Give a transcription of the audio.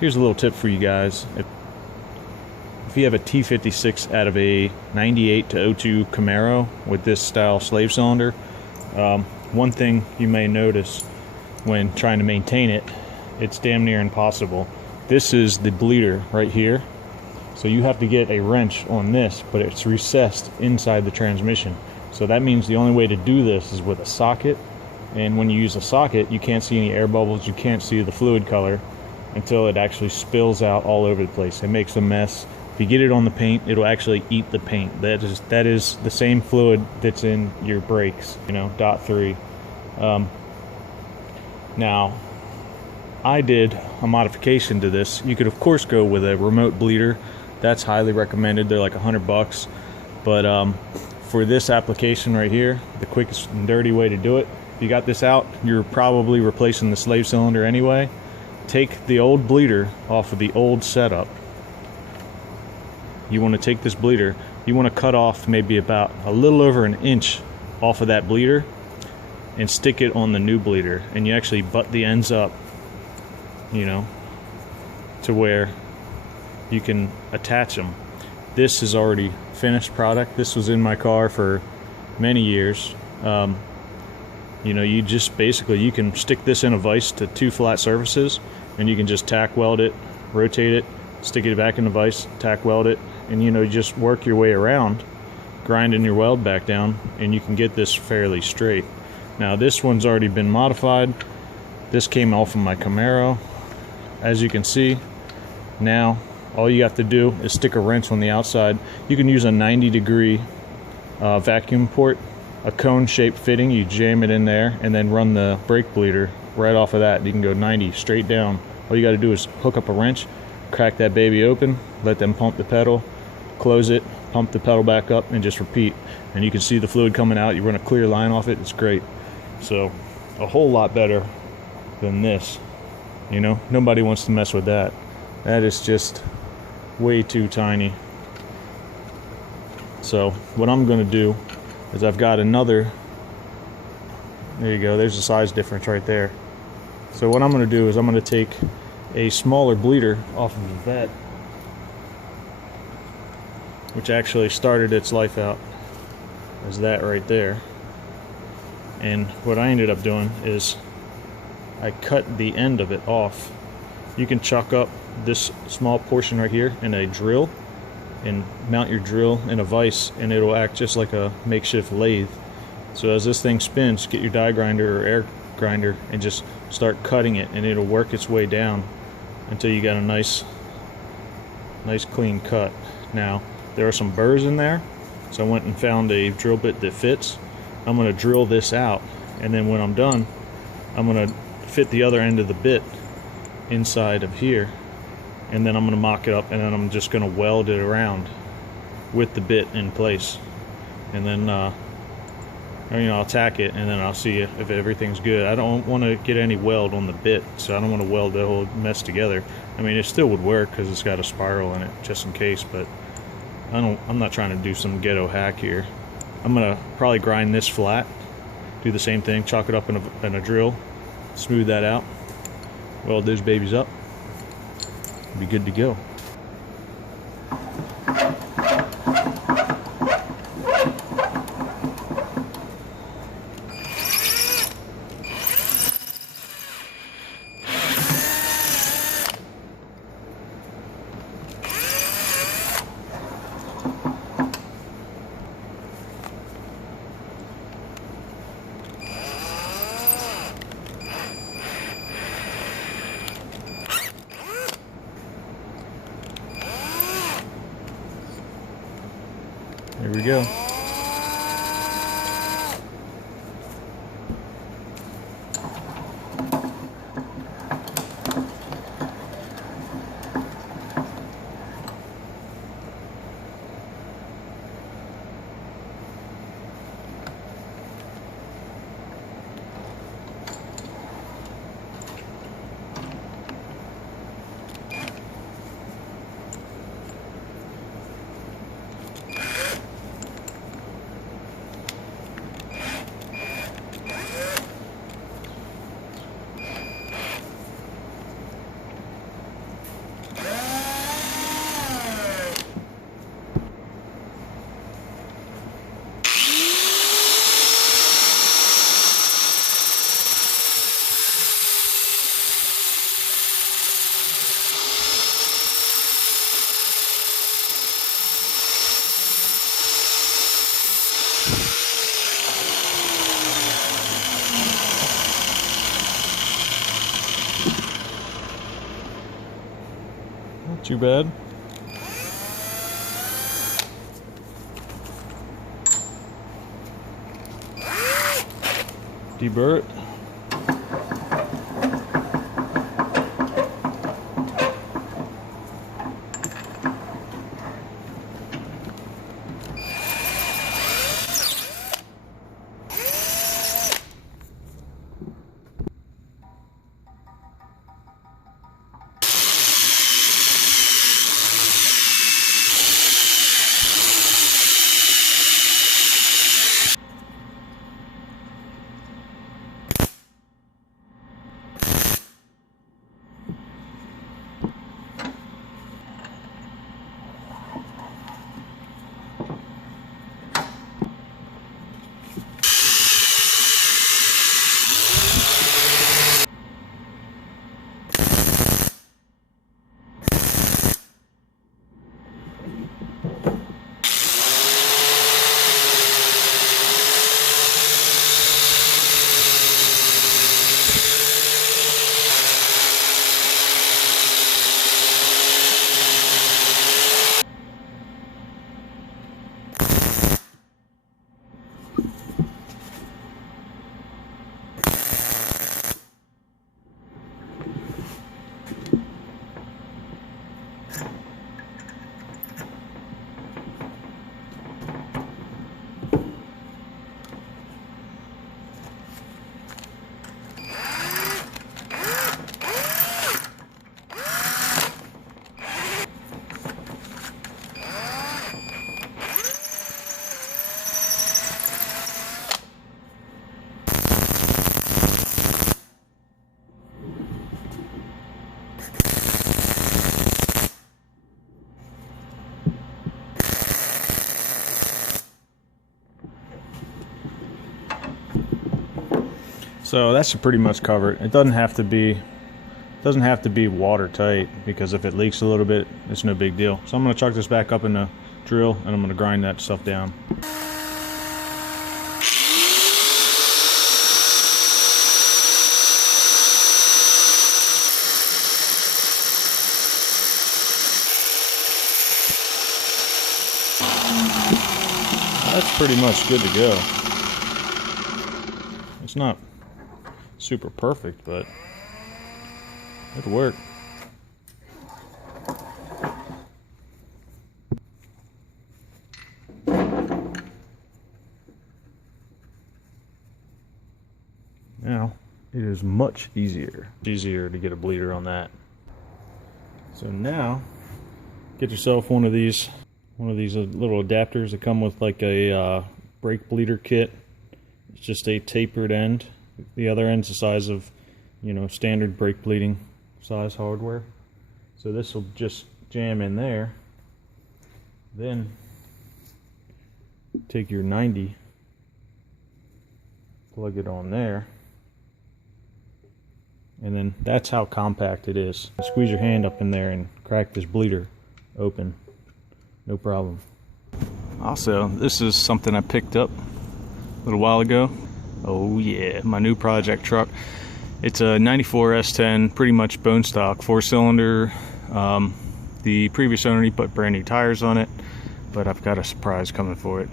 here's a little tip for you guys. If you have a T56 out of a 98 to 02 Camaro with this style slave cylinder, one thing you may notice when trying to maintain it, it's damn near impossible. This is the bleeder right here. So you have to get a wrench on this, but it's recessed inside the transmission. So that means the only way to do this is with a socket. And when you use a socket, you can't see any air bubbles, you can't see the fluid color until it actually spills out all over the place. It makes a mess. If you get it on the paint, it'll actually eat the paint. That is the same fluid that's in your brakes, you know, .3. Now, I did a modification to this. You could of course go with a remote bleeder. That's highly recommended. They're like $100, but for this application right here, the quickest and dirty way to do it, if you got this out, you're probably replacing the slave cylinder anyway. Take the old bleeder off of the old setup. You want to take this bleeder, you want to cut off maybe about a little over an inch off of that bleeder and stick it on the new bleeder, and you actually butt the ends up, you know, to where you can attach them. This is already finished product. This was in my car for many years. You know, you just basically, you can stick this in a vise to 2 flat surfaces, and you can just tack weld it, rotate it, stick it back in the vise, tack weld it, and you know, just work your way around, grinding your weld back down, and you can get this fairly straight. Now this one's already been modified. This came off of my Camaro. As you can see, now all you have to do is stick a wrench on the outside. You can use a 90-degree vacuum port, a cone-shaped fitting. You jam it in there and then run the brake bleeder right off of that. You can go 90 straight down. All you got to do is hook up a wrench, crack that baby open, let them pump the pedal, close it, pump the pedal back up, and just repeat. And you can see the fluid coming out. You run a clear line off it. It's great. So a whole lot better than this. You know, nobody wants to mess with that. That is just way too tiny. So what I'm going to do is, I've got another, there you go, there's a size difference right there. So what I'm going to do is I'm going to take a smaller bleeder off of that, which actually started its life out as that right there. And what I ended up doing is I cut the end of it off. You can chuck up this small portion right here in a drill and mount your drill in a vise, and it'll act just like a makeshift lathe. So as this thing spins, get your die grinder or air grinder and just start cutting it, and it'll work its way down until you got a nice clean cut. Now there are some burrs in there, so I went and found a drill bit that fits. I'm going to drill this out, and then when I'm done, I'm going to fit the other end of the bit inside of here, and then I'm going to mock it up, and then I'm just going to weld it around with the bit in place, and then you know, I'll tack it, and then I'll see if everything's good. I don't want to get any weld on the bit, so I don't want to weld the whole mess together. I mean, it still would work because it's got a spiral in it just in case, but I'm not trying to do some ghetto hack here. I'm going to probably grind this flat, do the same thing, chalk it up in a drill, smooth that out, weld those babies up, be good to go. There we go. Not too bad. Deburr it. So that's pretty much covered. It doesn't have to be watertight, because if it leaks a little bit, it's no big deal. So I'm going to chuck this back up in the drill, and I'm going to grind that stuff down. That's pretty much good to go. It's not super perfect, but it'll work. Now it is much easier. It's easier to get a bleeder on that. So now get yourself one of these little adapters that come with like a brake bleeder kit. It's just a tapered end. The other end's the size of, standard brake bleeding size hardware. So this will just jam in there. Then take your 90, plug it on there, and then that's how compact it is. Squeeze your hand up in there and crack this bleeder open. No problem. Also, this is something I picked up a little while ago. Oh yeah, my new project truck. It's a 94 S10, pretty much bone stock, 4-cylinder. The previous owner, he put brand new tires on it, but I've got a surprise coming for it.